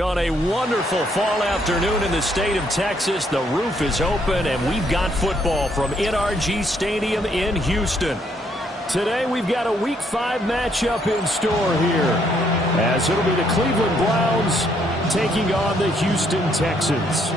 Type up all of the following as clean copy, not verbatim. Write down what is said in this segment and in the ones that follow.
On a wonderful fall afternoon in the state of Texas, the roof is open, and we've got football from NRG Stadium in Houston. Today, we've got a Week 5 matchup in store here, as it'll be the Cleveland Browns taking on the Houston Texans.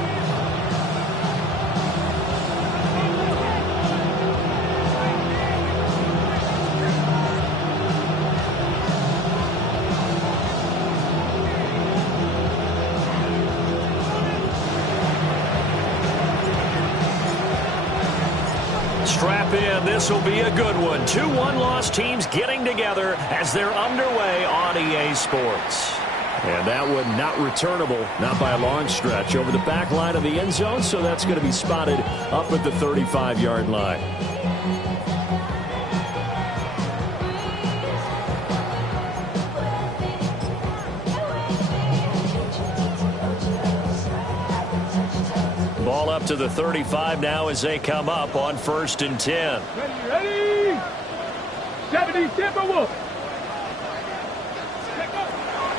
Strap in. This will be a good one. 2 one-loss teams getting together as they're underway on EA Sports. And that one not returnable, not by a long stretch, over the back line of the end zone, so that's going to be spotted up at the 35-yard line. Ball up to the 35 now as they come up on 1st and 10. Ready? 70 Timberwolves.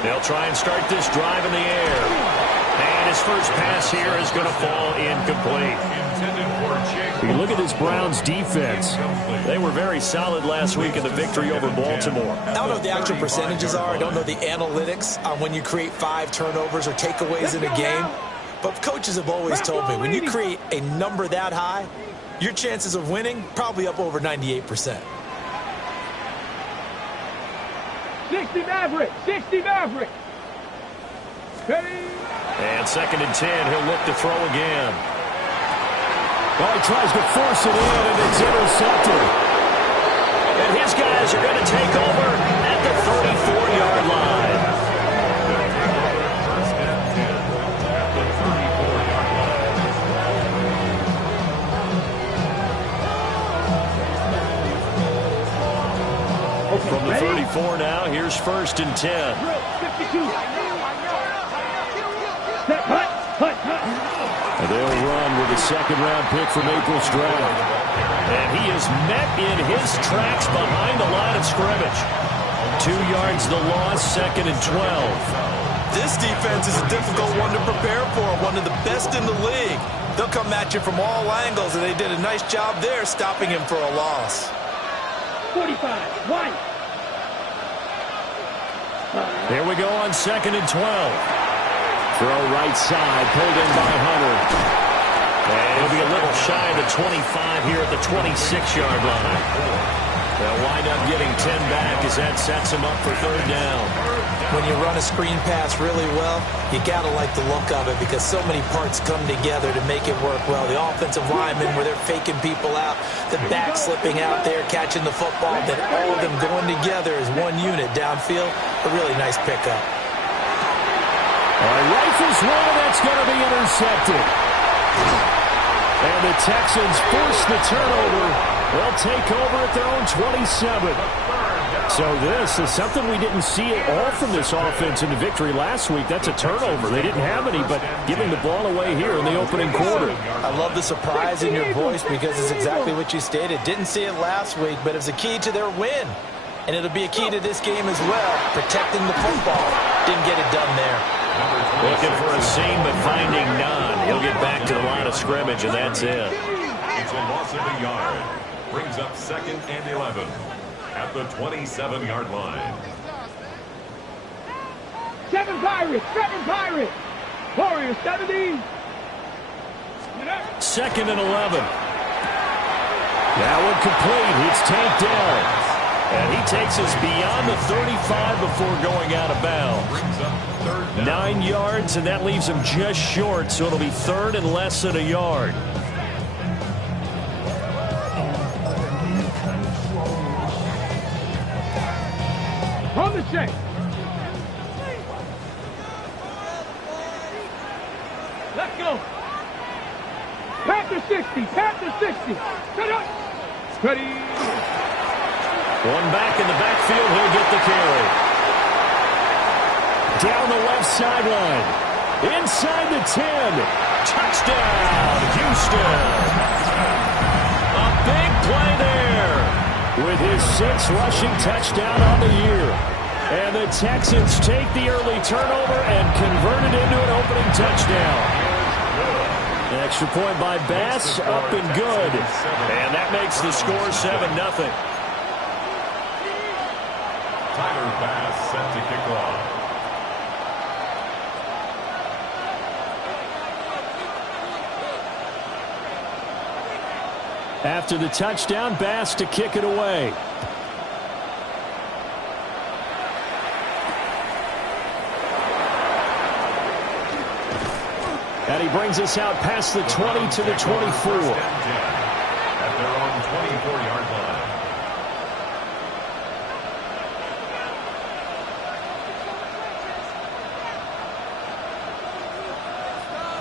They'll try and start this drive in the air. And his first pass here is going to fall incomplete. You look at this Browns defense. They were very solid last week in the victory over Baltimore. I don't know what the actual percentages are. I don't know the analytics on when you create 5 turnovers or takeaways in a game. But coaches have always told me, when you create a number that high, your chances of winning probably up over 98%. 60 Maverick. 60 Maverick. Ready? And 2nd and 10, he'll look to throw again. Oh, he tries to force it in, and it's intercepted. And his guys are going to take over at the 34-yard line. From the 34 now, here's 1st and 10. 52. And they'll run with a 2nd-round pick from April's draft. And he is met in his tracks behind the line of scrimmage. 2 yards the loss, 2nd and 12. This defense is a difficult one to prepare for, one of the best in the league. They'll come at you from all angles, and they did a nice job there stopping him for a loss. 45. White. Here we go on 2nd and 12. Throw right side, pulled in by Hunter. And he'll be a little shy of the 25 here at the 26-yard line. They'll wind up getting 10 back as that sets him up for 3rd down. When you run a screen pass really well, you got to like the look of it because so many parts come together to make it work well. The offensive linemen, where they're faking people out, the back slipping out there, catching the football, then all of them going together as one unit downfield. A really nice pickup. Rifles one, that's going to be intercepted. And the Texans force the turnover. They'll take over at their own 27. So this is something we didn't see at all from this offense in the victory last week. That's a turnover. They didn't have any, but giving the ball away here in the opening quarter. I love the surprise in your voice because it's exactly what you stated. Didn't see it last week, but it's a key to their win. And it'll be a key to this game as well, protecting the football. Didn't get it done there. Looking for a seam, but finding none. He'll get back to the line of scrimmage, and that's it. It's a loss of a yard. Brings up 2nd and 11 at the 27-yard line. 7 Pirates. 7 Pirates. Warriors 70. 2nd and 11. That one complete. It's tanked down. And he takes us beyond the 35 before going out of bounds. 9 yards, and that leaves him just short, so it'll be 3rd and less than a yard. On the check. Let's go. Panther 60. Panther 60. Set up. Ready. One back in the backfield. He'll get the carry. Down the left sideline. Inside the 10. Touchdown, Houston. A big play there with his 6th rushing touchdown on the year. And the Texans take the early turnover and convert it into an opening touchdown. An extra point by Bass, up and good. And that makes the score 7-0. Tyler Bass set to kick off. After the touchdown, Bass to kick it away. And he brings us out past the 20 to the 24. At their own 24-yard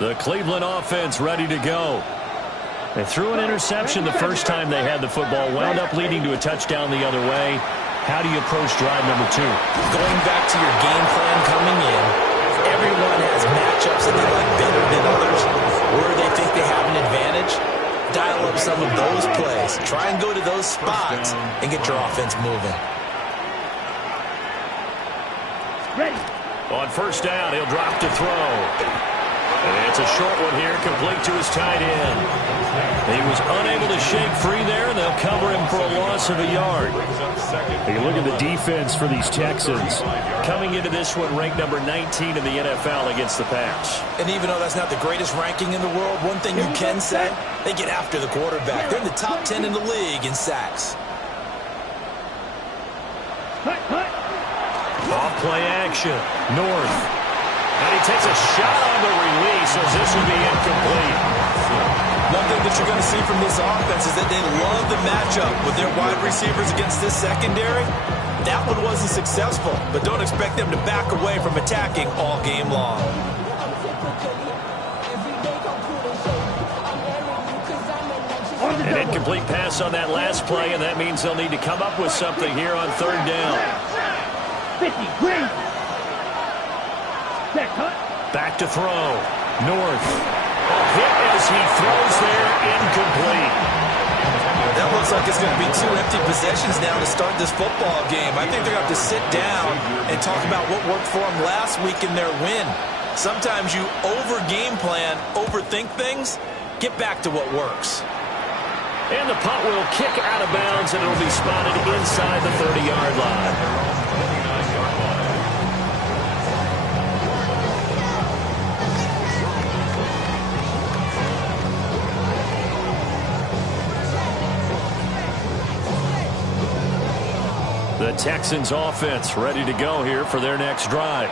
line. The Cleveland offense ready to go. They threw an interception the first time they had the football, wound up leading to a touchdown the other way. How do you approach drive number 2? Going back to your game plan coming in, everyone has matchups that they like better than others, where they think they have an advantage. Dial up some of those plays. Try and go to those spots and get your offense moving. Ready. On first down, he'll drop to throw. And it's a short one here, complete to his tight end. He was unable to shake free there, and they'll cover him for a loss of a yard. You look at the defense for these Texans. Coming into this one, ranked number 19 in the NFL against the pass. And even though that's not the greatest ranking in the world, one thing you can say, they get after the quarterback. They're in the top 10 in the league in sacks. Off play action. North. And he takes a shot on the release as this will be incomplete. One thing that you're going to see from this offense is that they love the matchup with their wide receivers against this secondary. That one wasn't successful, but don't expect them to back away from attacking all game long. An incomplete pass on that last play, and that means they'll need to come up with something here on third down. 50, green. Back to throw. North. A hit as he throws there, incomplete. That looks like it's going to be 2 empty possessions now to start this football game. I think they're going to have to sit down and talk about what worked for them last week in their win. Sometimes you over-game plan, overthink things. Get back to what works. And the punt will kick out of bounds, and it'll be spotted inside the 30-yard line. The Texans offense ready to go here for their next drive.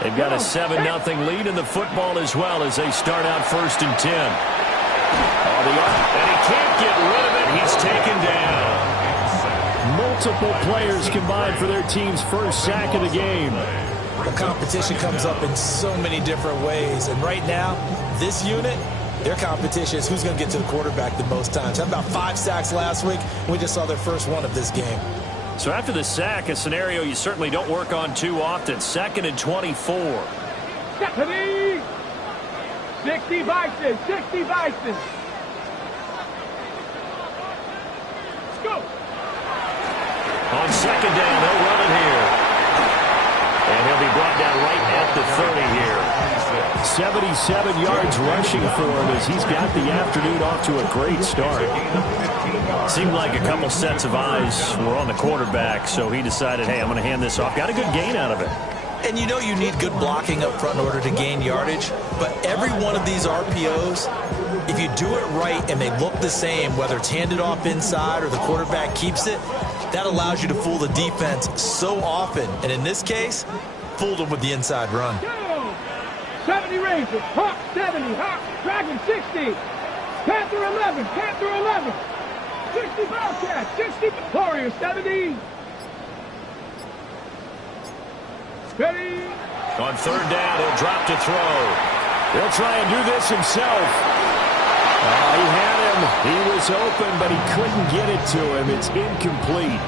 They've got a 7-0 lead in the football as well as they start out 1st and 10. And he can't get rid of it. He's taken down. Multiple players combined for their team's first sack of the game. The competition comes up in so many different ways. And right now, this unit, their competition is who's going to get to the quarterback the most times. Had about 5 sacks last week. We just saw their first one of this game. So after the sack, a scenario you certainly don't work on too often. 2nd and 24. 60 Bison, 60 Bison. Let's go. On 2nd down, they'll run it here. And he'll be brought down right at the 30 here. 77 yards rushing for him as he's got the afternoon off to a great start. Seemed like a couple sets of eyes were on the quarterback, so he decided, hey, I'm going to hand this off. Got a good gain out of it. And you know you need good blocking up front in order to gain yardage, but every one of these RPOs, if you do it right and they look the same, whether it's handed off inside or the quarterback keeps it, that allows you to fool the defense so often. And in this case, fooled them with the inside run. 70 Rangers, Hawk 70, Hawk, Dragon 60, Panther 11, Panther 11, 60 Bobcat, 60 Warrior 70. Ready. On 3rd down, he'll drop to throw. He'll try and do this himself. He had him. He was open, but he couldn't get it to him. It's incomplete.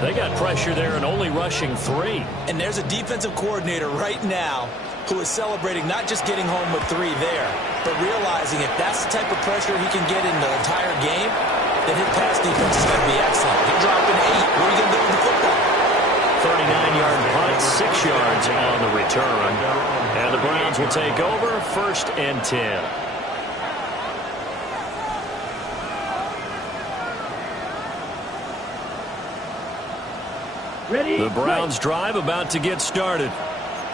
They got pressure there and only rushing 3. And there's a defensive coordinator right now who is celebrating not just getting home with 3 there, but realizing if that's the type of pressure he can get in the entire game, then his pass defense is going to be excellent. He'll drop an 8. What are you going to do with the football? 39 gets 6 yards on the return. And the Browns will take over 1st and 10. The Browns drive about to get started.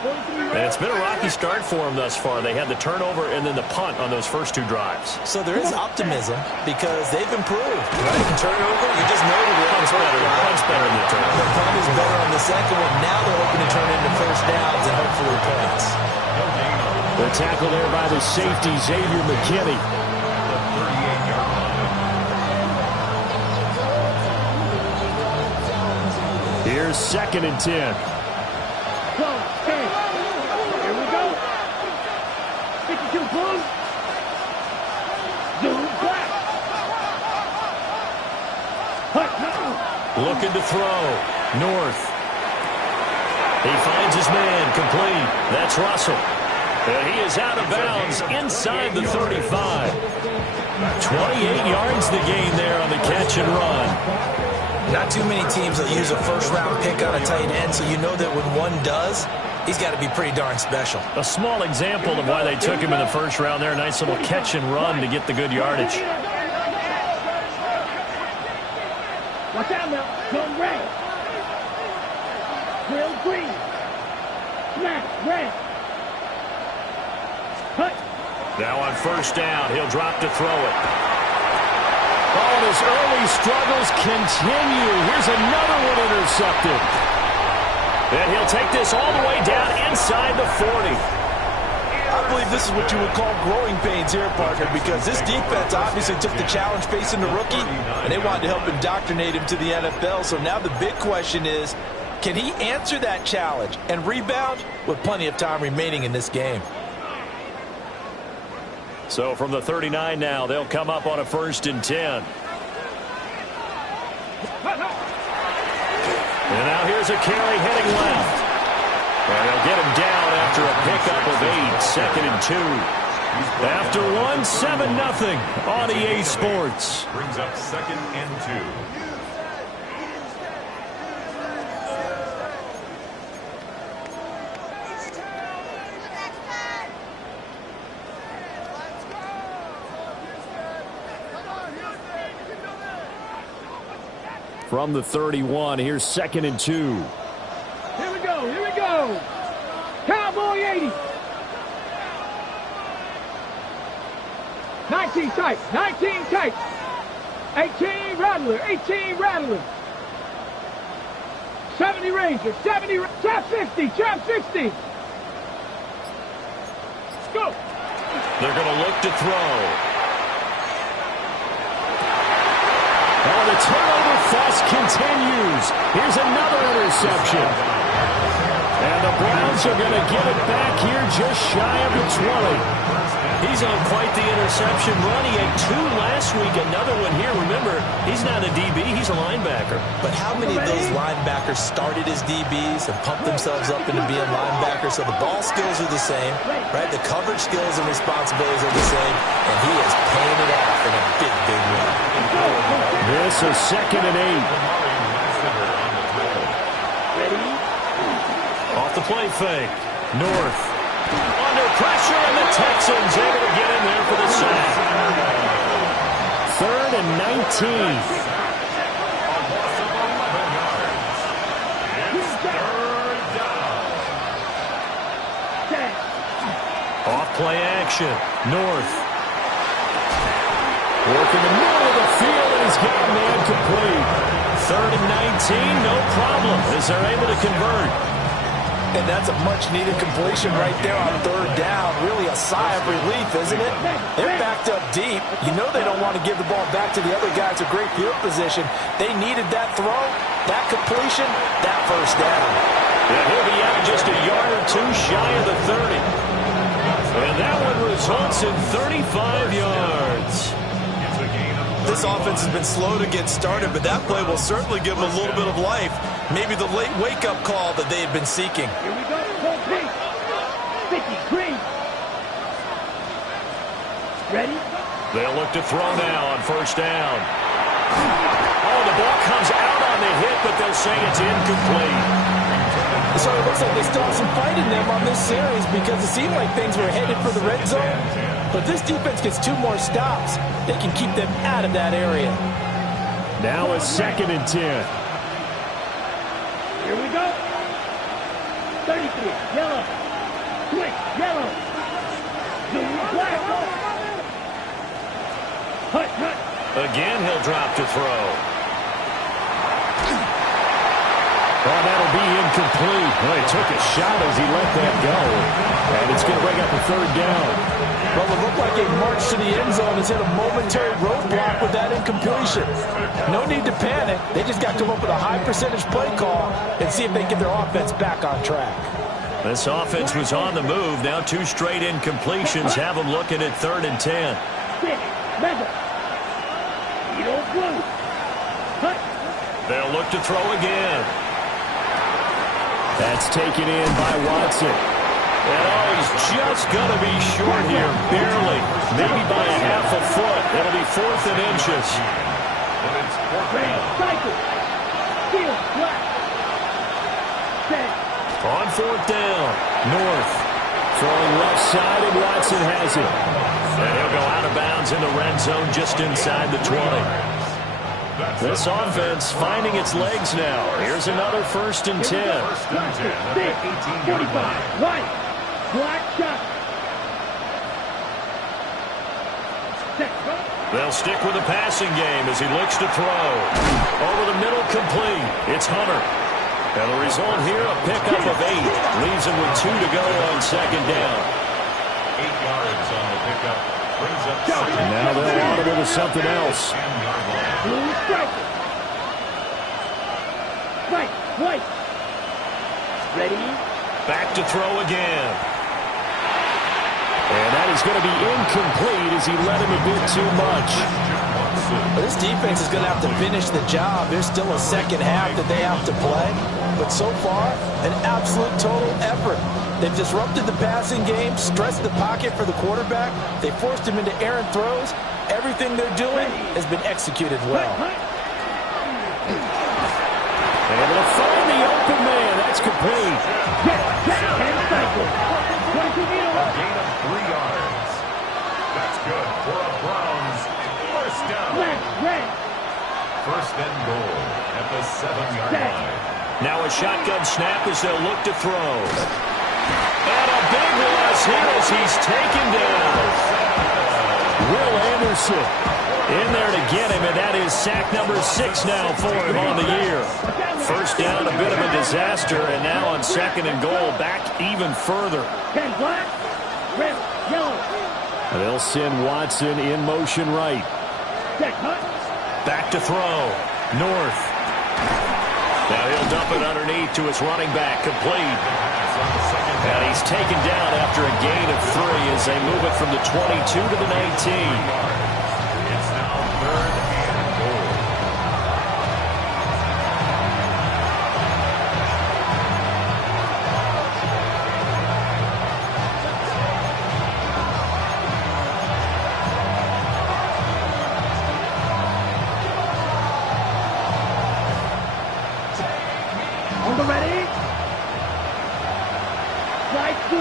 And it's been a rocky start for them thus far. They had the turnover and then the punt on those first 2 drives. So there is optimism because they've improved. Right? Turnover, you just noted it. Punt's better than the turnover. The punt is better on the second one. Now they're hoping to turn into first downs and hopefully points. The tackle there by the safety, Xavier McKinney. Here's 2nd and 10. Here we go. 52 boom. Zoom back. Looking to throw. North. He finds his man. Complete. That's Russell. And he is out of bounds inside the 35. 28 yards the gain there on the catch and run. Not too many teams will use a first-round pick on a tight end, so you know that when one does, he's got to be pretty darn special. A small example of why they took him in the first round there. A nice little catch and run to get the good yardage. Watch out now. Come red. Real green. Smash red. Cut. Now on 1st down, he'll drop to throw it. Oh, and his early struggles continue. Here's another one intercepted. And he'll take this all the way down inside the 40. I believe this is what you would call growing pains here, partner, because this defense obviously took the challenge facing the rookie, and they wanted to help indoctrinate him to the NFL. So now the big question is, can he answer that challenge and rebound with plenty of time remaining in this game? So from the 39 now, they'll come up on a 1st and 10. And now here's a carry heading left. And they'll get him down after a pickup of 8, 2nd and 2. After 1, 7-0 on EA Sports. Brings up 2nd and 2. From the 31, here's 2nd and 2. Here we go. Here we go. Cowboy 80. 19 tight. 19 tight. 18 Rattler. 18 Rattler. 70 Ranger. 70. Trap 50. Trap 60. Let's go. They're going to look to throw. Oh, the turnover fuss continues. Here's another interception. And the Browns are going to get it back here just shy of the 20. He's on quite the interception run. He had 2 last week, another one here. Remember, he's not a DB, he's a linebacker. But how many of those linebackers started as DBs and pumped themselves up into being linebackers? So the ball skills are the same, right? The coverage skills and responsibilities are the same, and he is paying it off in a big, big way. This is 2nd and 8. Off the play fake. North. Under pressure, and the Texans able to get in there for the sack. 3rd and 19. Off play action. North. Working the middle of the field, and he's got a man complete. 3rd and 19, no problem, as they're able to convert. And that's a much-needed completion right there on 3rd down. Really a sigh of relief, isn't it? They're backed up deep. You know they don't want to give the ball back to the other guys in great field position. They needed that throw, that completion, that 1st down. And he'll be out just a yard or 2 shy of the 30. And that one results in 35 yards. This offense has been slow to get started, but that play will certainly give them a little bit of life. Maybe the late wake-up call that they had been seeking. Here we go. Full pink. Sticky green. Ready? They'll look to throw now on 1st down. Oh, the ball comes out on the hit, but they'll say it's incomplete. So it looks like they still have some fight in them on this series because it seemed like things were headed for the red zone. But this defense gets 2 more stops. They can keep them out of that area. Now a 2nd and 10. Here we go. 33, yellow. Switch, yellow. Black. Hut. Again, he'll drop to throw. Oh, that'll be incomplete. Well, he took a shot as he let that go. And it's going to bring up a 3rd down. Well, it looked like a march to the end zone has hit a momentary roadblock with that incompletion. No need to panic. They just got to come up with a high percentage play call and see if they get their offense back on track. This offense was on the move. Now 2 straight incompletions have them looking at 3rd and 10. They'll look to throw again. That's taken in by Watson. And he's just going to be short here, barely. Maybe by a half a foot. It'll be 4th and inches. On 4th down, North. Throwing left side, and Watson has it. And he'll go out of bounds in the red zone just inside the 20. This offense finding its legs now. Here's another 1st and 10. They'll stick with the passing game as he looks to throw. Over the middle, complete. It's Hunter. And the result here, a pickup of 8. Leaves him with 2 to go on 2nd down. 8 yards on the pickup. Brings up 6. And now they'll audible to something else. White. Ready? Back to throw again. And that is going to be incomplete as he let him a bit too much. This defense is going to have to finish the job. There's still a 2nd half that they have to play. But so far, an absolute total effort. They've disrupted the passing game, stressed the pocket for the quarterback. They forced him into errant throws. Everything they're doing has been executed well. Able to find the open man. That's complete. A gain of 3 yards. That's good for a Browns 1st down. 1st and goal at the 7-yard line. Now a shotgun snap as they'll look to throw. And a big loss here as he's taken down. Will Anderson in there to get him, and that is sack number 6 now for him on the year. 1st down, a bit of a disaster, and now on 2nd and goal, back even further. They'll send Watson in motion right. Back to throw. North. Now he'll dump it underneath to his running back, complete. And he's taken down after a gain of 3 as they move it from the 22 to the 19. It's now 3rd and goal. On the ready? Slide 2.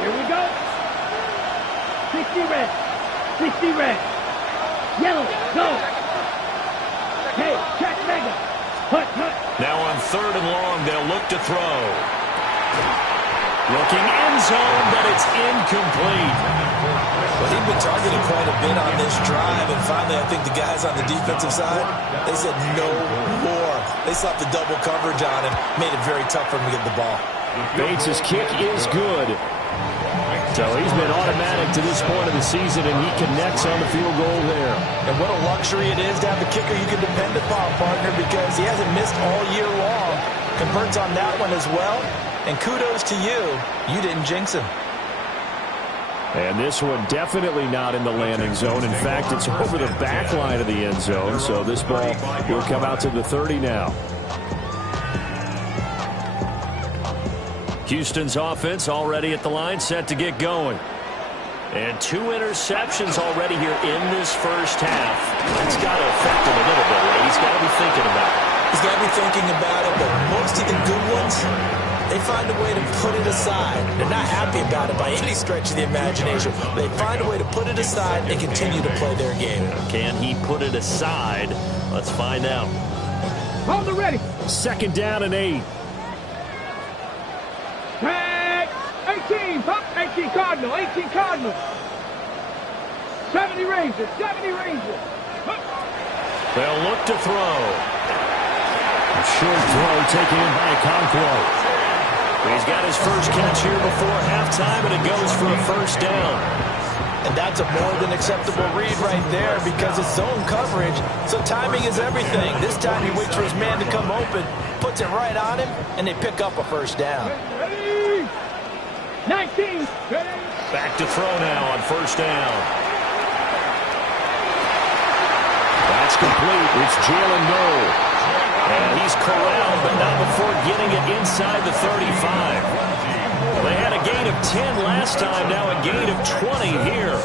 Here we go. 60 red. 60 red. Yellow. Go. Hey, check mega. Hut. Now on 3rd and long, they'll look to throw. Looking end zone, but it's incomplete. Well, he'd been targeted quite a bit on this drive, and finally I think the guys on the defensive side, they said no more. They slapped the double coverage on him, made it very tough for him to get the ball. Bates' kick is good. So he's been automatic to this point of the season, and he connects on the field goal there. And what a luxury it is to have the kicker you can depend upon, partner, because he hasn't missed all year long. Converts on that one as well. And kudos to you. You didn't jinx him. And this one definitely not in the landing zone. In fact, it's over the back line of the end zone. So this ball will come out to the 30 now. Houston's offense already at the line, set to get going. And 2 interceptions already here in this first half. That's got to affect him a little bit, right? He's got to be thinking about it. He's got to be thinking about it, but most of the good ones, they find a way to put it aside. They're not happy about it by any stretch of the imagination. They find a way to put it aside and continue to play their game. Can he put it aside? Let's find out. Hold it ready. 2nd down and 8. Tag. 18. Pop. 18 Cardinal. 18 Cardinal. 70 Rangers. 70 Rangers. They'll look to throw. A short throw taken in by Conquo. He's got his first catch here before halftime, and it goes for a first down. And that's a more than acceptable read right there because it's zone coverage, so timing is everything. This time he waits for his man to come open, puts it right on him, and they pick up a first down. 19. Back to throw now on first down. That's complete. It's Jalen Noel. And he's corralled, but not before getting it inside the 35. They had a gain of 10 last time, now a gain of 20 here.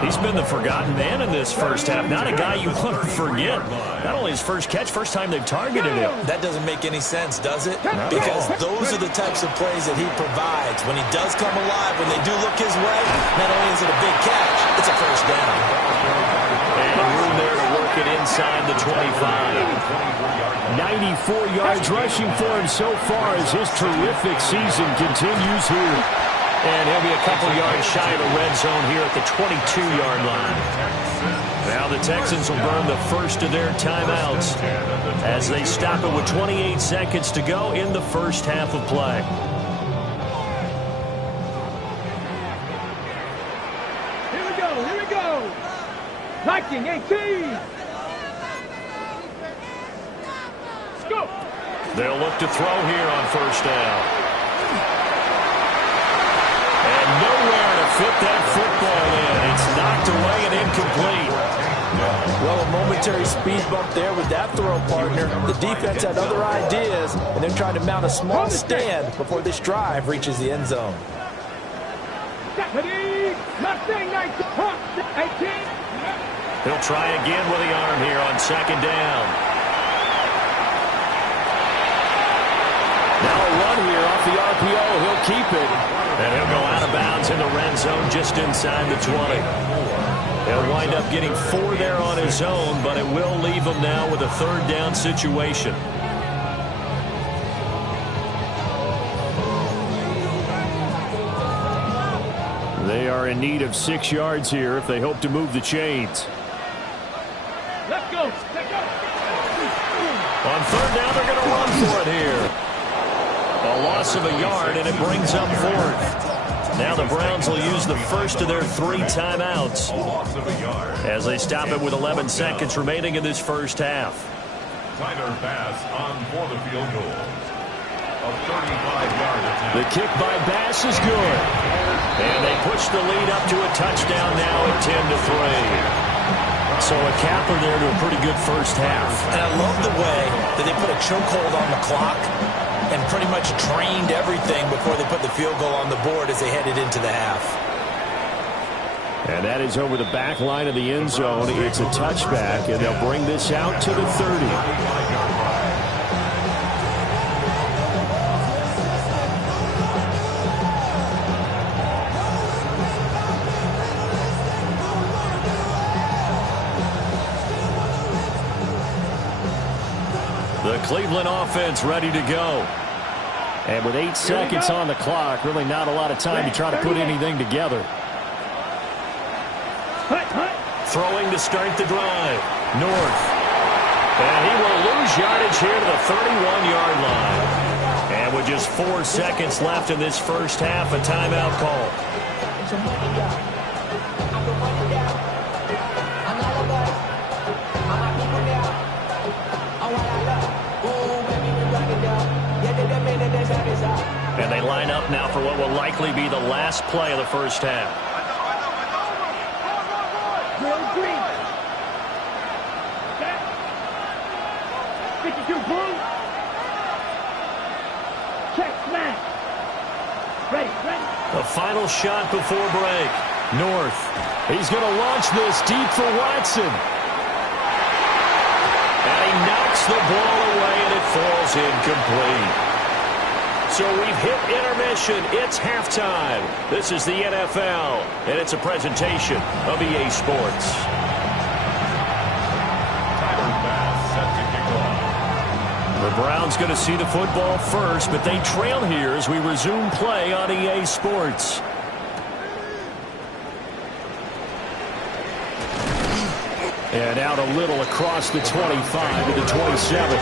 He's been the forgotten man in this first half. Not a guy you want to forget. Not only his first catch, first time they've targeted him. That doesn't make any sense, does it? Because those are the types of plays that he provides. When he does come alive, when they do look his way, not only is it a big catch, it's a first down. And room there to work it inside the 25. 94 yards rushing for him so far as his terrific season continues here. And he'll be a couple yards shy of the red zone here at the 22-yard line. Now the Texans will burn the first of their timeouts as they stop it with 28 seconds to go in the first half of play. Here we go. Here we go. Viking 18. Go. They'll look to throw here on first down. And nowhere to fit that football in. It's knocked away and incomplete. Well, a momentary speed bump there with that throw, partner. The defense had other ideas, and they're trying to mount a small stand before this drive reaches the end zone. Mustang 18. He'll try again with the arm here on second down. Now a run here off the RPO. He'll keep it. And he'll go out of bounds in the red zone just inside the 20. He'll wind up getting 4 there on his own, but it will leave him now with a third down situation. They are in need of 6 yards here if they hope to move the chains. Let's go. Let's go. On third down, they're going to run for it here. A loss of a yard, and it brings up 4th. Now the Browns will use the first of their 3 timeouts as they stop it with 11 seconds remaining in this first half. Tyler Bass on for the field goal. A 35-yard attempt. The kick by Bass is good. And they push the lead up to a touchdown now at 10-3. So a capper there to a pretty good first half. And I love the way that they put a chokehold on the clock and pretty much drained everything before they put the field goal on the board as they headed into the half. And that is over the back line of the end zone. It's a touchback, and they'll bring this out to the 30. The Cleveland offense ready to go. And with 8 seconds on the clock, really not a lot of time to try to put anything together. Throwing to start the drive. North. And he will lose yardage here to the 31-yard line. And with just 4 seconds left in this first half, a timeout call. And they line up now for what will likely be the last play of the first half. Real green. Set. 52 boom. Check smash. Ready, ready. The final shot before break. North. He's going to launch this deep for Watson. And he knocks Knocks the ball away, and it falls incomplete. So we've hit intermission. It's halftime. This is the NFL, and it's a presentation of EA Sports. The Browns going to see the football first, but they trail here as we resume play on EA Sports. And out a little across the 25 to the 27.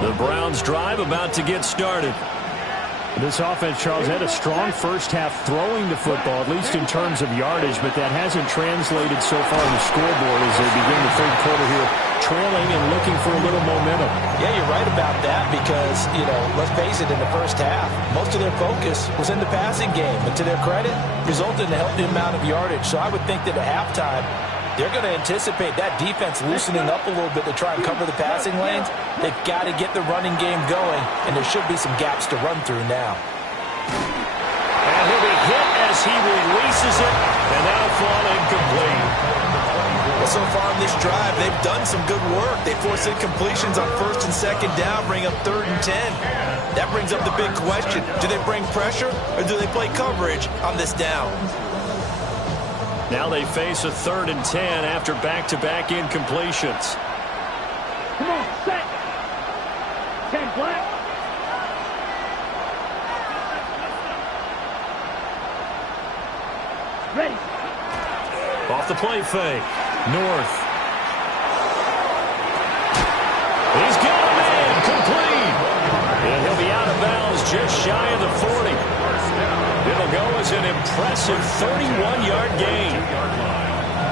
The Browns drive about to get started. This offense, Charles, had a strong first half throwing the football, at least in terms of yardage, but that hasn't translated so far on the scoreboard as they begin the third quarter here, trailing and looking for a little momentum. Yeah, you're right about that because, let's face it, in the first half, most of their focus was in the passing game. And to their credit, resulted in a healthy amount of yardage. So I would think that at halftime, they're going to anticipate that defense loosening up a little bit to try and cover the passing lanes. They've got to get the running game going, and there should be some gaps to run through now. And he'll be hit as he releases it, and that'll fall incomplete. Well, so far in this drive, they've done some good work. They force incompletions on first and second down, bring up 3rd and 10. That brings up the big question. Do they bring pressure, or do they play coverage on this down? Now they face a 3rd and 10 after back-to-back incompletions. Come on, set. 10 black. Ready. Off the play fake. North. He's got a man. Complete. And he'll be out of bounds just shy of the 40. It'll go as an impressive 31-yard gain.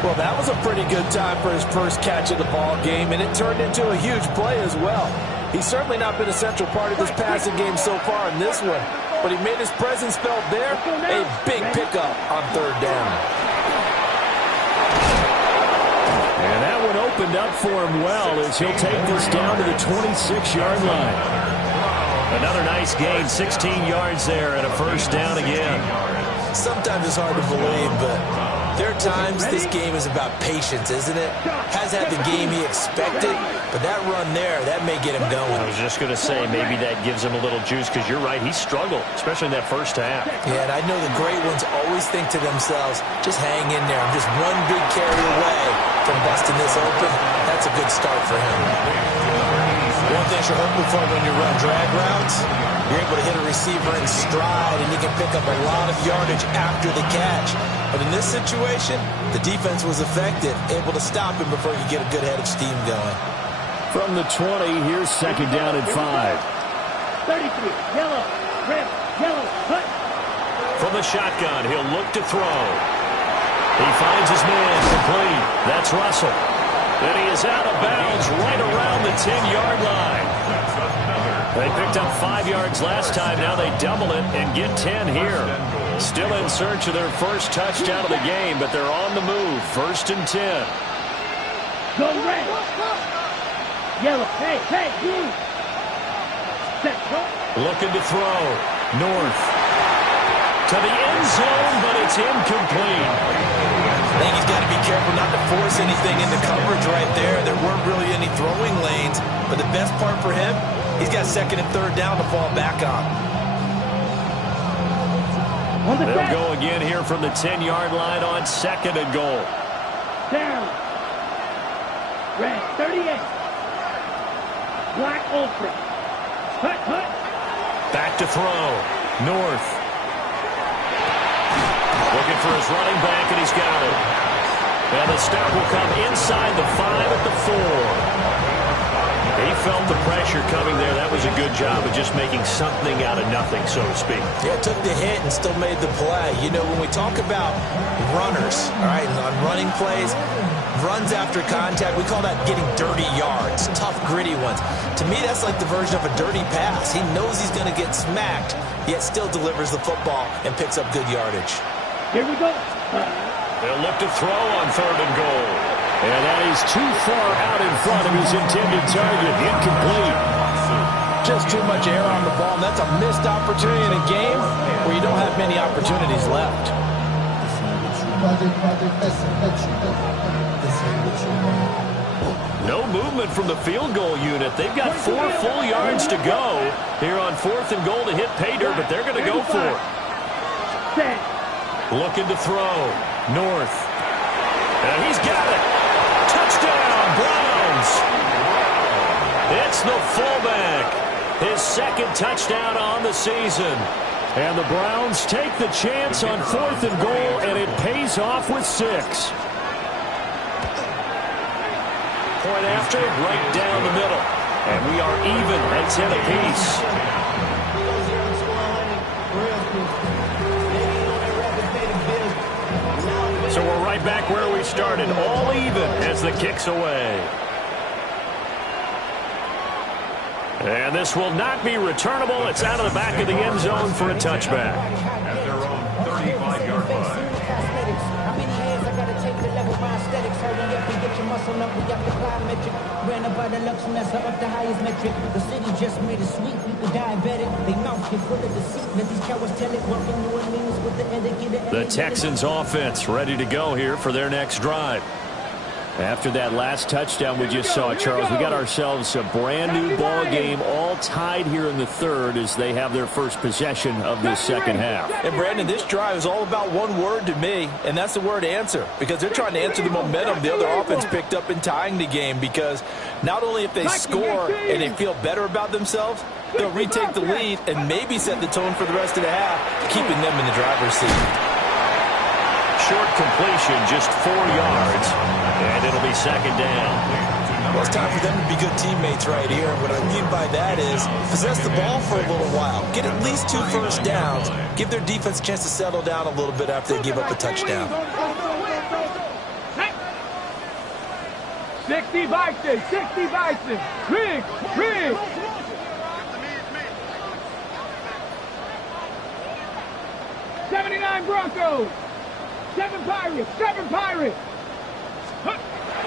Well, that was a pretty good time for his first catch of the ball game, and it turned into a huge play as well. He's certainly not been a central part of this passing game so far in this one, but he made his presence felt there. A big pickup on 3rd down. And that one opened up for him well as he'll take this down to the 26-yard line. Another nice gain, 16 yards there, and a first down again. Sometimes it's hard to believe, but there are times this game is about patience, isn't it? Has had the game he expected, but that run there, that may get him going. I was just going to say, maybe that gives him a little juice, because you're right, he struggled, especially in that first half. Yeah, and I know the great ones always think to themselves, just hang in there. I'm just one big carry away from busting this open. That's a good start for him. One thing you're hoping for when you run drag routes, you're able to hit a receiver in stride, and you can pick up a lot of yardage after the catch. But in this situation, the defense was effective, able to stop him before he could get a good head of steam going. From the 20, here's 2nd down and 5. 33, yellow, red, yellow, cut. From the shotgun, he'll look to throw. He finds his man complete. That's Russell. And he is out of bounds right around the 10-yard line. They picked up 5 yards last time. Now they double it and get 10 here. Still in search of their first touchdown of the game, but they're on the move. 1st and 10. Go red. Yellow. Hey, blue. Set. Looking to throw. North. To the end zone, but it's incomplete. I think he's got to be careful not to force anything into coverage right there. There weren't really any throwing lanes, but the best part for him, he's got 2nd and 3rd down to fall back on. They'll go again here from the 10-yard line on 2nd and goal. Down. Red, 38. Black ultra. Hut. Back to throw. North. Looking for his running back, and he's got it. And the stop will come inside the 5 at the 4. He felt the pressure coming there. That was a good job of just making something out of nothing, so to speak. Yeah, took the hit and still made the play. You know, when we talk about runners, all right, on running plays, runs after contact, we call that getting dirty yards, tough, gritty ones. To me, that's like the version of a dirty pass. He knows he's going to get smacked, yet still delivers the football and picks up good yardage. Here we go. They'll look to throw on 3rd and goal. And that is is too far out in front of his intended target. Incomplete. Just too much air on the ball, and that's a missed opportunity in a game where you don't have many opportunities left. No movement from the field goal unit. They've got 4 full yards to go here on 4th and goal to hit pay dirt, but they're going to go for it. Looking to throw. North. And he's got it. Touchdown, Browns. It's the fullback. His 2nd touchdown on the season. And the Browns take the chance on 4th and goal, and it pays off with 6. Point after, right down the middle. And we are even at 10 apiece. So we're right back where we started, all even as the kick's away. And this will not be returnable. It's out of the back of the end zone for a touchback. At their own 35-yard line. The Texans offense ready to go here for their next drive. After that last touchdown we just saw, Charles, we got ourselves a brand new ball game, all tied here in the 3rd as they have their first possession of this 2nd half. And Brandon, this drive is all about one word to me, and that's the word answer, because they're trying to answer the momentum the other offense picked up in tying the game, because not only if they score and they feel better about themselves, they'll retake the lead and maybe set the tone for the rest of the half, keeping them in the driver's seat. Short completion, just 4 yards, and it'll be 2nd down. Well, it's time for them to be good teammates right here. And what I mean by that is possess the ball for a little while. Get at least 2 first downs. Give their defense a chance to settle down a little bit after they give up a touchdown. 60 Bison, 60 Bison. Riggs. 79 Broncos. 7 Pirates.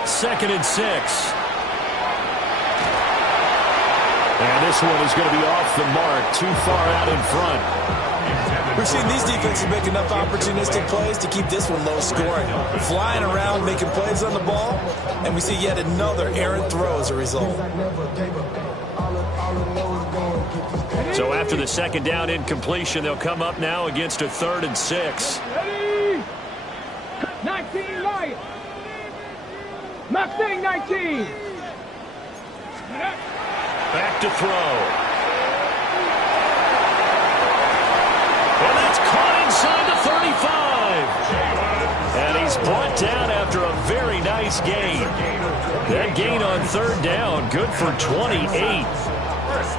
2nd and 6. And this one is going to be off the mark, too far out in front. We've seen these defenses make enough opportunistic plays to keep this one low scoring. Flying around, making plays on the ball, and we see yet another errant throw as a result. So after the 2nd down incompletion, they'll come up now against a 3rd and 6. 19 Lions. Mustang 19. Back to throw. And that's caught inside the 35. And he's brought down after a very nice gain. That gain on 3rd down, good for 28.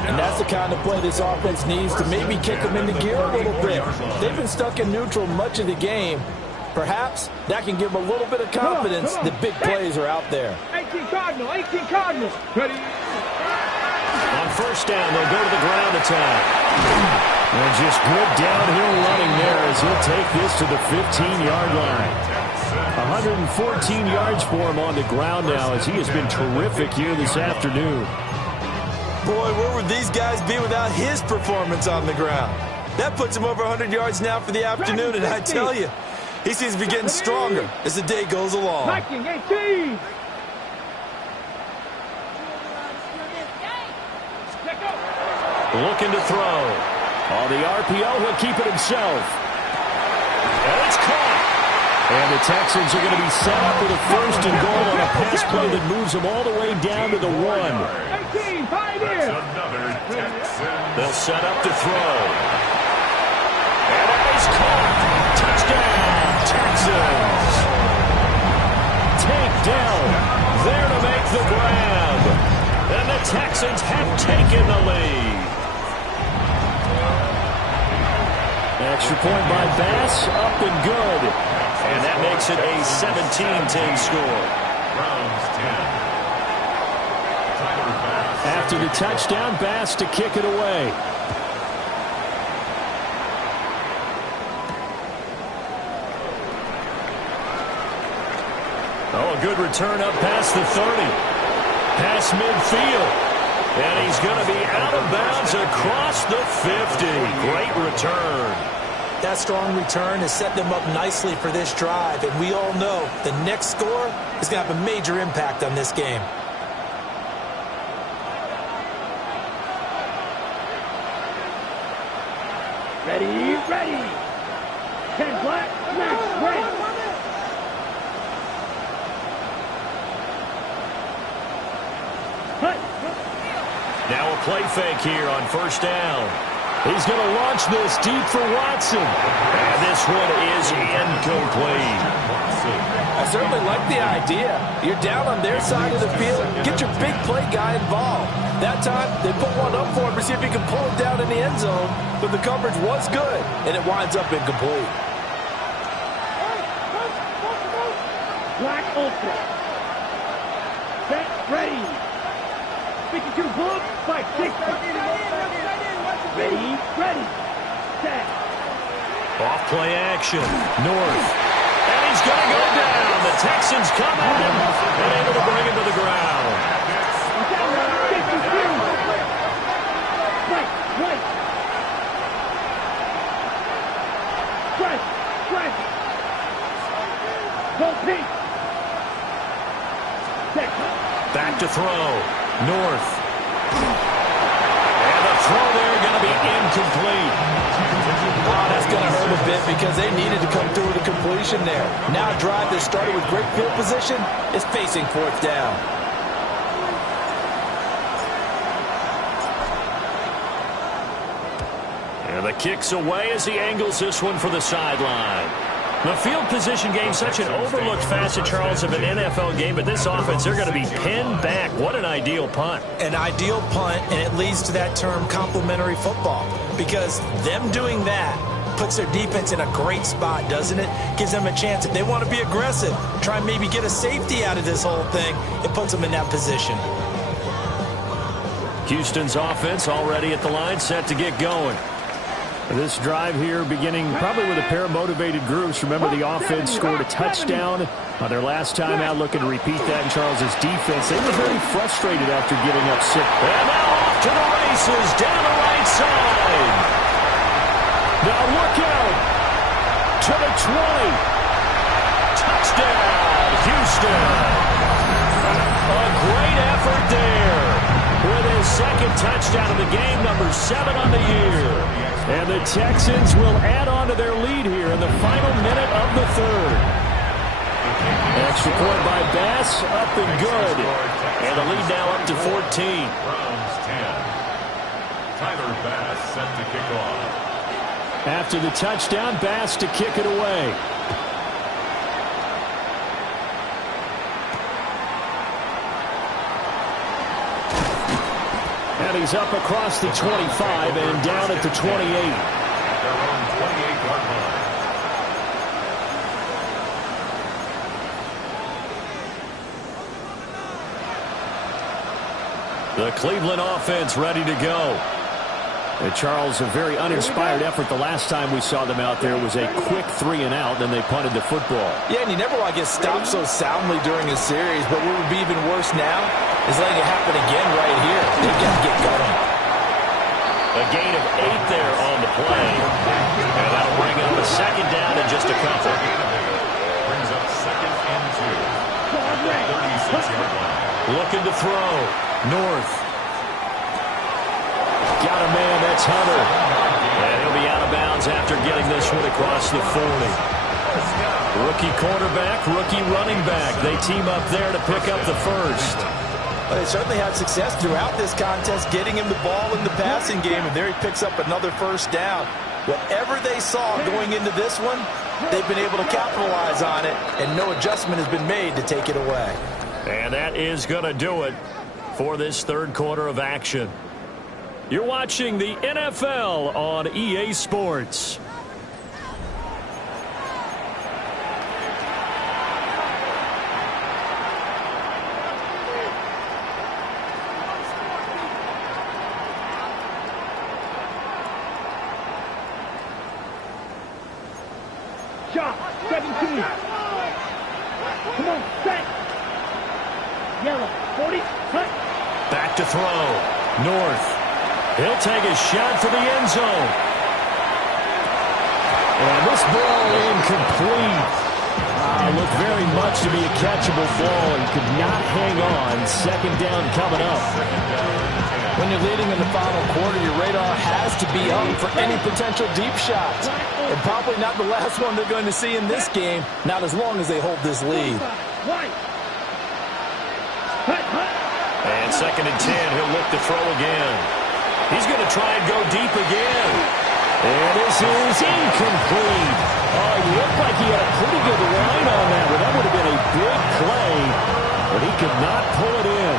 And that's the kind of play this offense needs to maybe kick them into gear a little bit. They've been stuck in neutral much of the game. Perhaps that can give them a little bit of confidence that big plays are out there. 18 Cardinal. Ready? On 1st down, they'll go to the ground attack. And just good downhill running there as he'll take this to the 15-yard line. 114 yards for him on the ground now as he has been terrific here this afternoon. Boy, where would these guys be without his performance on the ground? That puts him over 100 yards now for the afternoon, and I tell you, he seems to be getting stronger as the day goes along. Viking 18. Looking to throw. On the RPO, he'll keep it himself. And it's caught. And the Texans are going to be set up with a 1st and goal on a pass play that moves them all the way down to the 1. 18, Pioneer. They'll set up to throw. And it's caught. Touchdown, Texans. Takedown. There to make the grab. And the Texans have taken the lead. Extra point by Bass, up and good. And that makes it a 17-10 score. After the touchdown, Bass to kick it away. Oh, a good return up past the 30. Past midfield. And he's going to be out of bounds across the 50. Great return. That strong return has set them up nicely for this drive. And we all know the next score is going to have a major impact on this game. Ready, ready. 10 black, Max, ready. Now a play fake here on first down. He's going to launch this deep for Watson. And this one is incomplete. I certainly like the idea. You're down on their side of the field. Get your big play guy involved. That time, they put one up for him to see if he can pull it down in the end zone. But the coverage was good, and it winds up incomplete. Black Ultra. Set, ready. 52 Bulls, 5-6. Ready, ready. Set. Off play action. North. And he's going to go down. The Texans come at him and able to bring him to the ground. Right, right. Press, press. Go pink. Set. Back to throw. North. And the throw there going to be incomplete. Oh, that's going to hurt a bit because they needed to come through with a completion there. Now a drive that started with great field position is facing fourth down. And the kick's away as he angles this one for the sideline. The field position game, such an overlooked facet, Charles, of an NFL game, but this offense, they're going to be pinned back. What an ideal punt. An ideal punt, and it leads to that term complementary football, because them doing that puts their defense in a great spot, doesn't it? Gives them a chance. If they want to be aggressive, try and maybe get a safety out of this whole thing, it puts them in that position. Houston's offense already at the line, set to get going. This drive here beginning probably with a pair of motivated groups. Remember, the offense scored a touchdown on their last time out, looking to repeat that in Charles's defense. They were very frustrated after giving up 6. And now off to the races down the right side. Now look out to the 20. Touchdown, Houston. A great effort there with his second touchdown of the game, number 7 on the year. And the Texans will add on to their lead here in the final minute of the third. Extra point by Bass, up and good. And the lead now up to 14. Browns 10. Tyler Bass set to kick off. After the touchdown, Bass to kick it away. And he's up across the 25 and down at the 28. Their own 28-yard line. The Cleveland offense ready to go. And Charles, a very uninspired effort the last time we saw them out there. It was a quick 3 and out, then they punted the football. Yeah, and you never want to get stopped so soundly during a series, but what would be even worse now is letting it happen again right here. They've got to get going. A gain of 8 there on the play. And that'll bring up a second down in just a couple. Brings up second and 2 at the 36-yard line. Looking to throw. North. Got a man, that's Hunter. And he'll be out of bounds after getting this one across the 40. Rookie quarterback, rookie running back. They team up there to pick up the first. Well, they certainly had success throughout this contest, getting him the ball in the passing game, and there he picks up another first down. Whatever they saw going into this one, they've been able to capitalize on it, and no adjustment has been made to take it away. And that is going to do it for this third quarter of action. You're watching the NFL on EA Sports. Shot, 17. Come on, set. Yellow. 40. Cut. Back to throw. North. He'll take a shot for the end zone. And this ball incomplete. Looked very much to be a catchable ball and could not hang on. Second down coming up. When you're leading in the final quarter, your radar has to be up for any potential deep shots. And probably not the last one they're going to see in this game, not as long as they hold this lead. And second and 10, he'll look to throw again. He's going to try and go deep again. And this is incomplete. Oh, he looked like he had a pretty good line on that one. That would have been a big play, but he could not pull it in.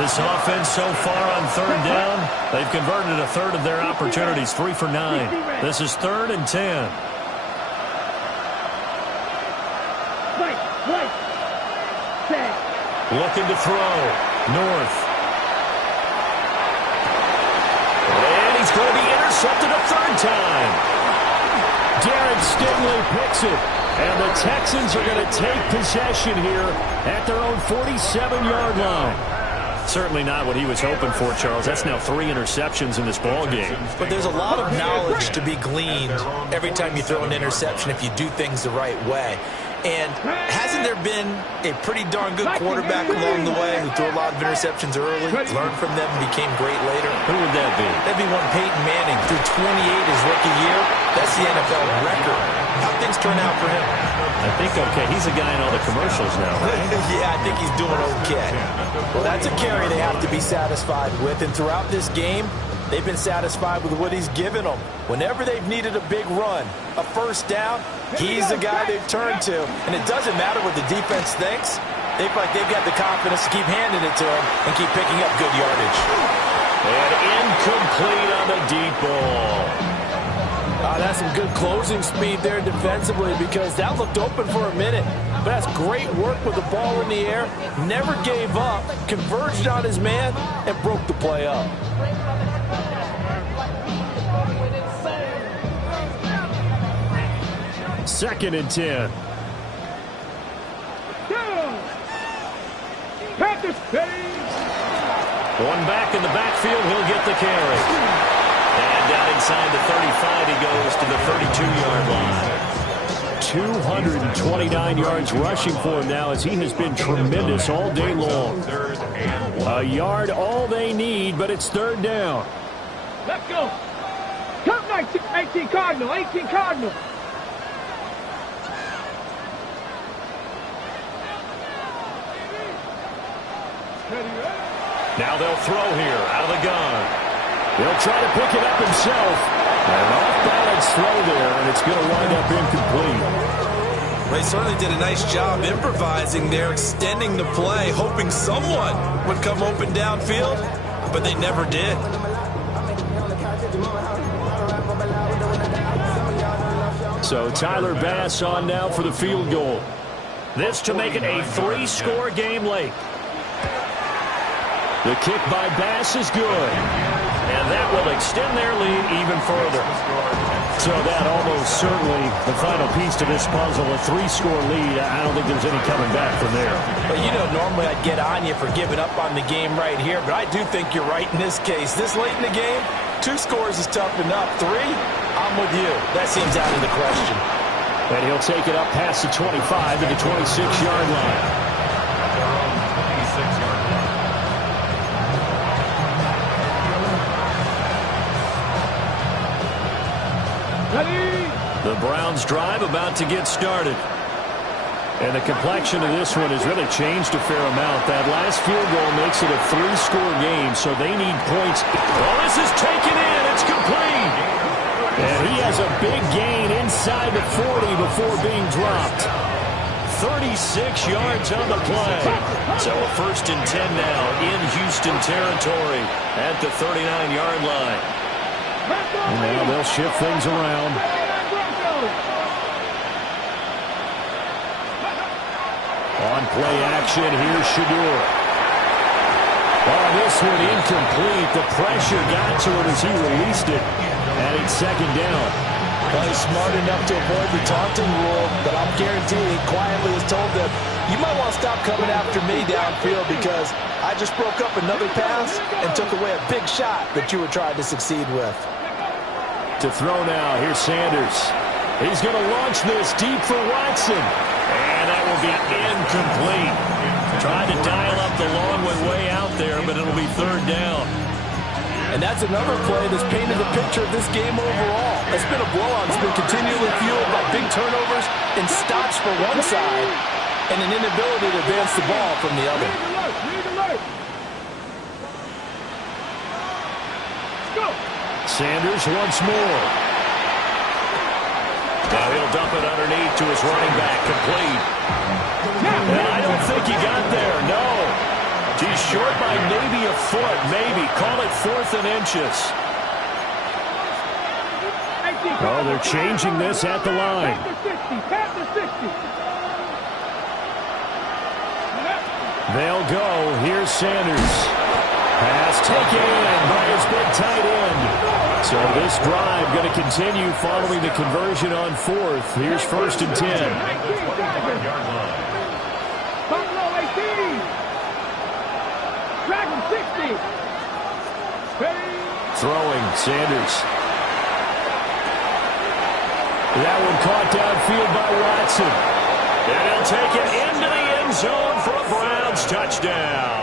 This offense so far on third down, they've converted a third of their opportunities, 3 for 9. This is 3rd and 10. Looking to throw. North. And he's going to be intercepted a third time. Derek Stingley picks it. And the Texans are going to take possession here at their own 47-yard line. Certainly not what he was hoping for, Charles. That's now 3 interceptions in this ball game. But there's a lot of knowledge to be gleaned every time you throw an interception if you do things the right way. And hasn't there been a pretty darn good quarterback along the way who threw a lot of interceptions early, learned from them, and became great later? Who would that be? That'd be one Peyton Manning. Threw 28 his rookie year. That's the NFL record. How'd things turn out for him? I think okay. He's a guy in all the commercials now, right? Yeah, I think he's doing okay. Well, that's a carry they have to be satisfied with. And throughout this game, they've been satisfied with what he's given them. Whenever they've needed a big run, a first down, he's the guy they've turned to. And it doesn't matter what the defense thinks. They feel like they've got the confidence to keep handing it to him and keep picking up good yardage. And incomplete on the deep ball. That's some good closing speed there defensively because that looked open for a minute. But that's great work with the ball in the air. Never gave up, converged on his man, and broke the play up. Second and 10. One back in the backfield, he'll get the carry. And down inside the 35, he goes to the 32-yard line. 229 yards rushing for him now as he has been tremendous all day long. A yard all they need, but it's third down. Let's go. Count 18 Cardinal, 18 Cardinal. Now they'll throw here out of the gun. He'll try to pick it up himself. An off-balance throw there, and it's going to wind up incomplete. They certainly did a nice job improvising there, extending the play, hoping someone would come open downfield, but they never did. So Tyler Bass on now for the field goal. This to make it a 3-score game late. The kick by Bass is good. And that will extend their lead even further. So that almost certainly the final piece to this puzzle, a 3-score lead. I don't think there's any coming back from there. But you know, normally I'd get on you for giving up on the game right here, but I do think you're right in this case. This late in the game, 2 scores is tough enough. 3, I'm with you. That seems out of the question. And he'll take it up past the 25 to the 26-yard line. The Browns drive about to get started. And the complexion of this one has really changed a fair amount. That last field goal makes it a 3-score game, so they need points. Well, this is taken in. It's complete. And he has a big gain inside the 40 before being dropped. 36 yards on the play. So a 1st and 10 now in Houston territory at the 39-yard line. And now they'll shift things around. On play action, here's Shadur. Oh, this one incomplete. The pressure got to him as he released it. And it's second down. Well, he's smart enough to avoid the taunting rule, but I'm guaranteeing he quietly has told them, you might want to stop coming after me downfield because I just broke up another pass and took away a big shot that you were trying to succeed with. To throw now, here's Sanders. He's going to launch this deep for Watson. And that will be incomplete. Tried to dial up the long way out there, but it'll be third down. And that's another play that's painted a picture of this game overall. It's been a blowout. It's been continually fueled by big turnovers and stops for one side and an inability to advance the ball from the other. Sanders once more. Now he'll dump it underneath to his running back, complete. And I don't think he got there, no. He's short by maybe a foot, maybe. Call it 4th and inches. Oh, they're changing this at the line. They'll go. Here's Sanders. Pass taken in by his big tight end. So this drive going to continue following the conversion on 4th. Here's 1st and 10. Buffalo 18. Dragon 60. Throwing, Sanders. That one caught downfield by Watson. And he'll take it into the end zone for a Browns touchdown.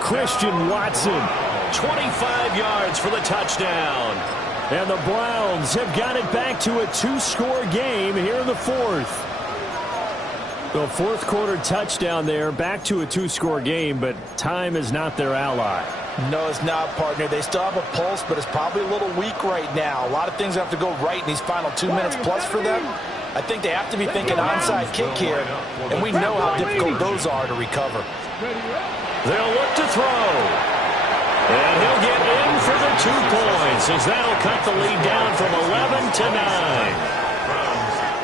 Christian Watson, 25 yards for the touchdown. And the Browns have got it back to a 2-score game here in the 4th. The 4th quarter touchdown there, back to a 2-score game, but time is not their ally. No, it's not, partner. They still have a pulse, but it's probably a little weak right now. A lot of things have to go right in these final 2 minutes plus for them. I think they have to be thinking onside kick here, and we know how difficult those are to recover. They'll look to throw. And he'll get in for the 2 points as that'll cut the lead down from 11 to 9.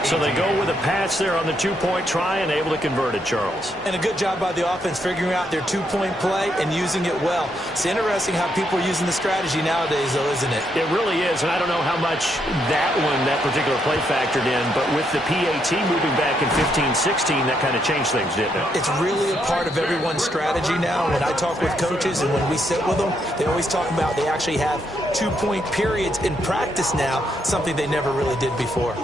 So they go with a pass there on the 2-point try and able to convert it, Charles. And a good job by the offense figuring out their 2-point play and using it well. It's interesting how people are using the strategy nowadays, though, isn't it? It really is, and I don't know how much that particular play factored in, but with the PAT moving back in 15-16, that kind of changed things, didn't it? It's really a part of everyone's strategy now. When I talk with coaches and when we sit with them, they always talk about they actually have 2-point periods in practice now, something they never really did before.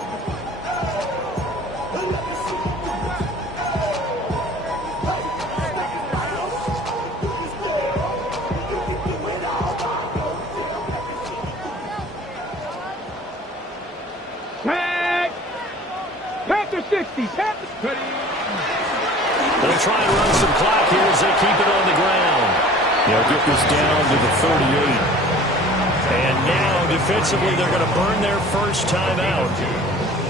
Panther 60. Panther. They'll try and run some clock here as they keep it on the ground. They'll get this down to the 38. And now, defensively, they're going to burn their first timeout.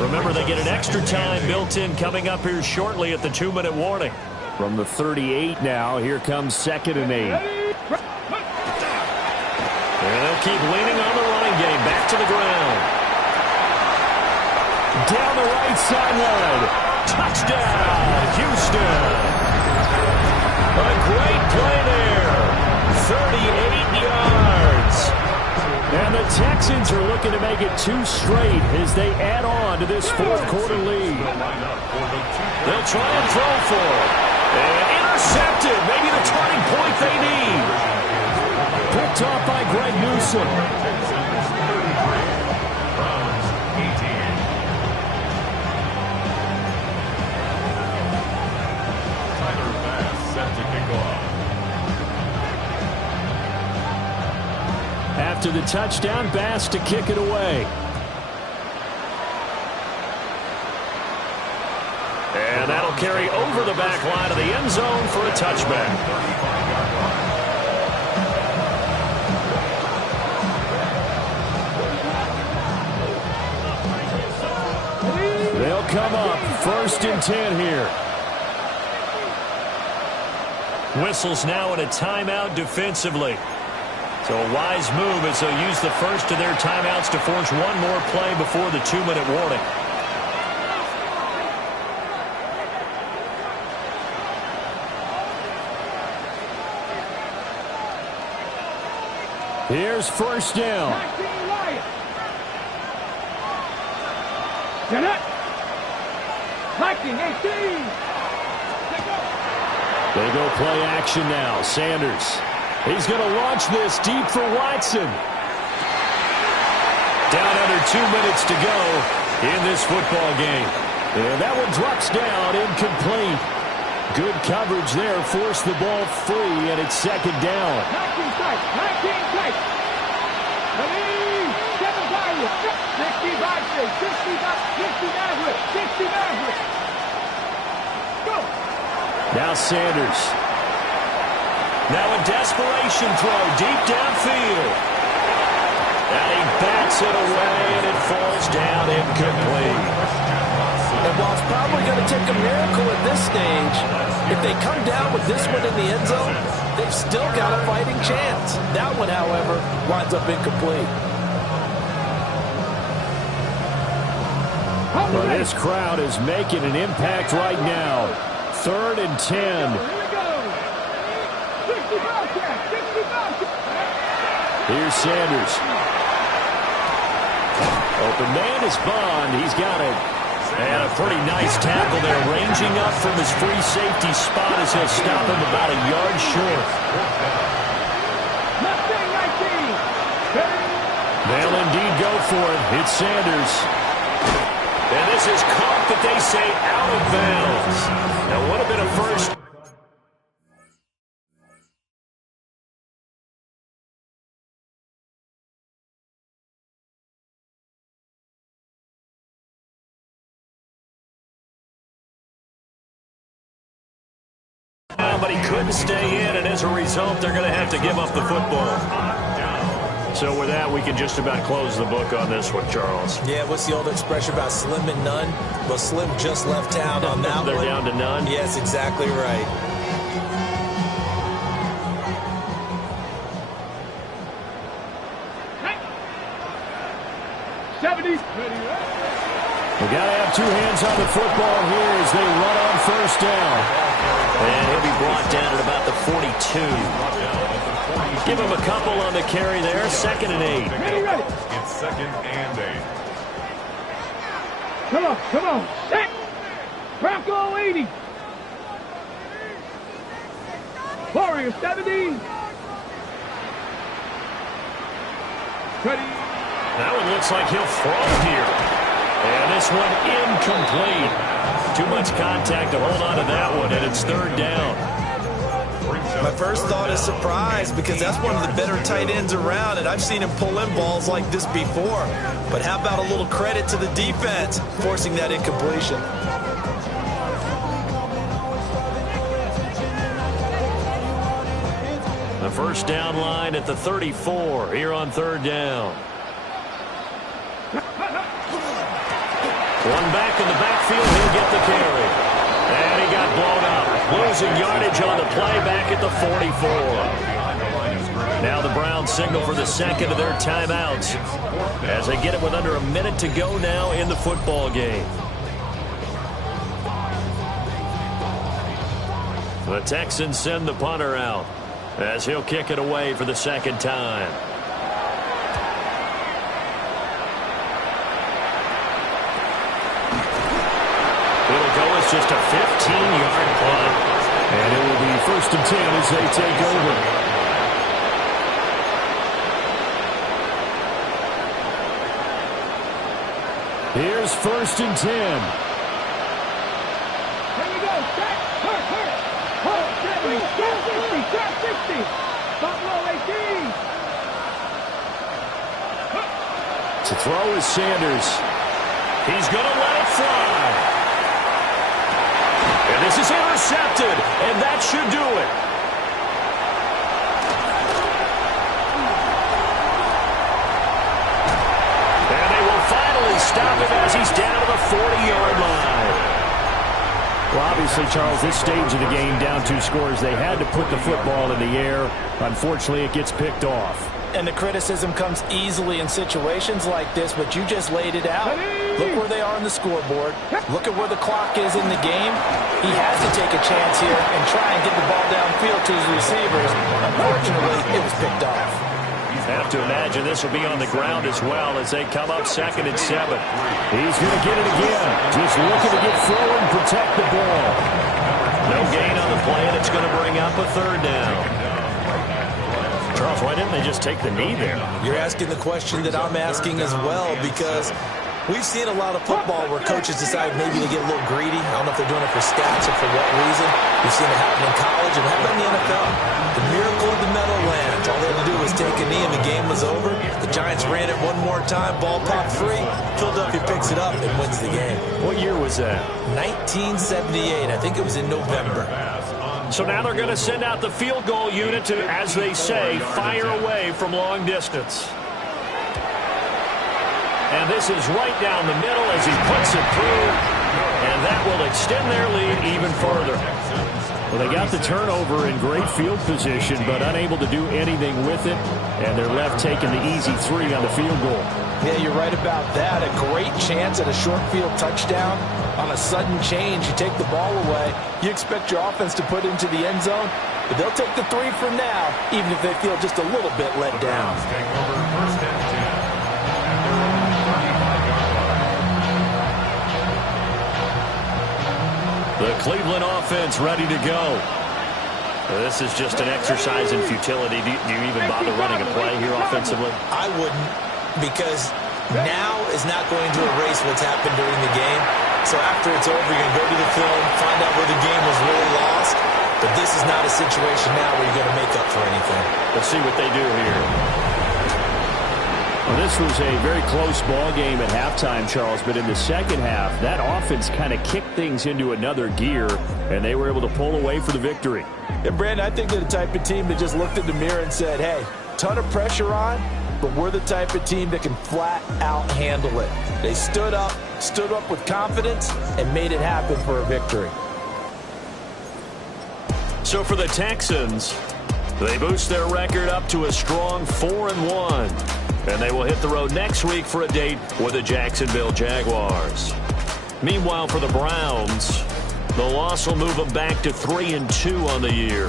Remember, they get an extra time built in coming up here shortly at the 2-minute warning. From the 38 now, here comes 2nd and 8. And they'll keep leaning on the running game. Back to the ground. Down the right sideline. Touchdown, Houston. A great play there. 38 yards. And the Texans are looking to make it 2 straight as they add on to this 4th quarter lead. They'll try and throw for it. And intercepted. Maybe the turning point they need. Picked off by Greg Newsome. After the touchdown, Bass to kick it away. And that'll carry over the back line of the end zone for a touchback. They'll come up 1st and 10 here. Whistles now in a timeout defensively. So a wise move as they'll use the first of their timeouts to force one more play before the 2-minute warning. Here's 1st down. Janet. Viking 18. They go play action now. Sanders. He's going to launch this deep for Watson. Down under 2 minutes to go in this football game. And that one drops down, incomplete. Good coverage there, forced the ball free, and it's second down. 19 tight, 19 tight. 65, 60 Maverick, 60 Maverick. Go. Now Sanders. Now a desperation throw deep downfield. And he bats it away, and it falls down incomplete. And while it's probably going to take a miracle at this stage, if they come down with this one in the end zone, they've still got a fighting chance. That one, however, winds up incomplete. Well, this crowd is making an impact right now. 3rd and 10. Here we go. 60 Bobcat, 60 Bobcat. Here's Sanders. Open man is Bond. He's got it. And a pretty nice tackle there, ranging up from his free safety spot as he'll stop him about a yard short. Left wing, right wing. They'll indeed go for it. It's Sanders. And this is caught, but they say out of bounds. Now, would have been a first. But he couldn't stay in, and as a result, they're going to have to give up the football. So with that, we can just about close the book on this one, Charles. Yeah, what's the old expression about slim and none? Well, Slim just left town on that They're one. down to none? Yes, exactly right. We got to have two hands on the football here as they run on first down. And he'll be brought down at about the 42. Give him a couple on the carry there. 2nd and 8. Ready. It's 2nd and 8. Come on. Set. Bronco 80. Warrior 70. Ready. That one looks like he'll throw here. And this one incomplete. Too much contact to hold on to that one, and it's 3rd down. My first thought is surprise because that's one of the better tight ends around, and I've seen him pull in balls like this before. But how about a little credit to the defense forcing that incompletion? The first down line at the 34 here on 3rd down. One back in the backfield, he'll get the carry. And he got blown up. Losing yardage on the play back at the 44. Now the Browns signal for the second of their timeouts as they get it with under a minute to go now in the football game. The Texans send the punter out as he'll kick it away for the second time. Just a 15-yard punt. And it will be 1st and 10 as they take over. Here's 1st and 10. Here we go. Set. Hurt. Hold. 70. Shot 60. Buffalo 18. To throw is Sanders. He's going to let it fly. And this is intercepted, and that should do it. And they will finally stop him as he's down to the 40-yard line. Well, obviously, Charles, this stage of the game, down 2 scores, they had to put the football in the air. Unfortunately, it gets picked off. And the criticism comes easily in situations like this, but you just laid it out. Look where they are on the scoreboard. Look at where the clock is in the game. He has to take a chance here and try and get the ball downfield to his receivers. Unfortunately, it was picked off. Have to imagine this will be on the ground as well as they come up 2nd and 7. He's going to get it again. Just looking to get forward and protect the ball. No gain on the play, and it's going to bring up a 3rd down. Charles, why didn't they just take the knee there? You're asking the question that I'm asking as well, because we've seen a lot of football where coaches decide maybe to get a little greedy. I don't know if they're doing it for stats or for what reason. We've seen it happen in college and happen in the NFL. The miracle of the Meadowlands. All they had to do was take a knee and the game was over. The Giants ran it one more time. Ball popped free. Philadelphia picks it up and wins the game. What year was that? 1978. I think it was in November. So now they're going to send out the field goal unit to, as they say, fire away from long distance. And this is right down the middle as he puts it through. And that will extend their lead even further. Well, they got the turnover in great field position, but unable to do anything with it. And they're left taking the easy 3 on the field goal. Yeah, you're right about that. A great chance at a short field touchdown. On a sudden change, you take the ball away. You expect your offense to put into the end zone, but they'll take the 3 for now, even if they feel just a little bit let down. The Cleveland offense ready to go. This is just an exercise in futility. Do you even bother running a play here offensively? I wouldn't, because now is not going to erase what's happened during the game. So after it's over, you're going to go to the film, find out where the game was really lost. But this is not a situation now where you're going to make up for anything. Let's see what they do here. Well, this was a very close ball game at halftime, Charles, but in the second half, that offense kind of kicked things into another gear, and they were able to pull away for the victory. And, Brandon, I think they're the type of team that just looked in the mirror and said, hey, ton of pressure on, but we're the type of team that can flat out handle it. They stood up with confidence, and made it happen for a victory. So for the Texans, they boost their record up to a strong 4-1. And they will hit the road next week for a date with the Jacksonville Jaguars. Meanwhile, for the Browns, the loss will move them back to 3-2 on the year.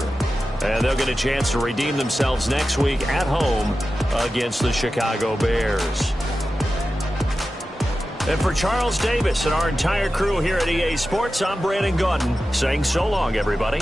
And they'll get a chance to redeem themselves next week at home against the Chicago Bears. And for Charles Davis and our entire crew here at EA Sports, I'm Brandon Gaudin saying so long, everybody.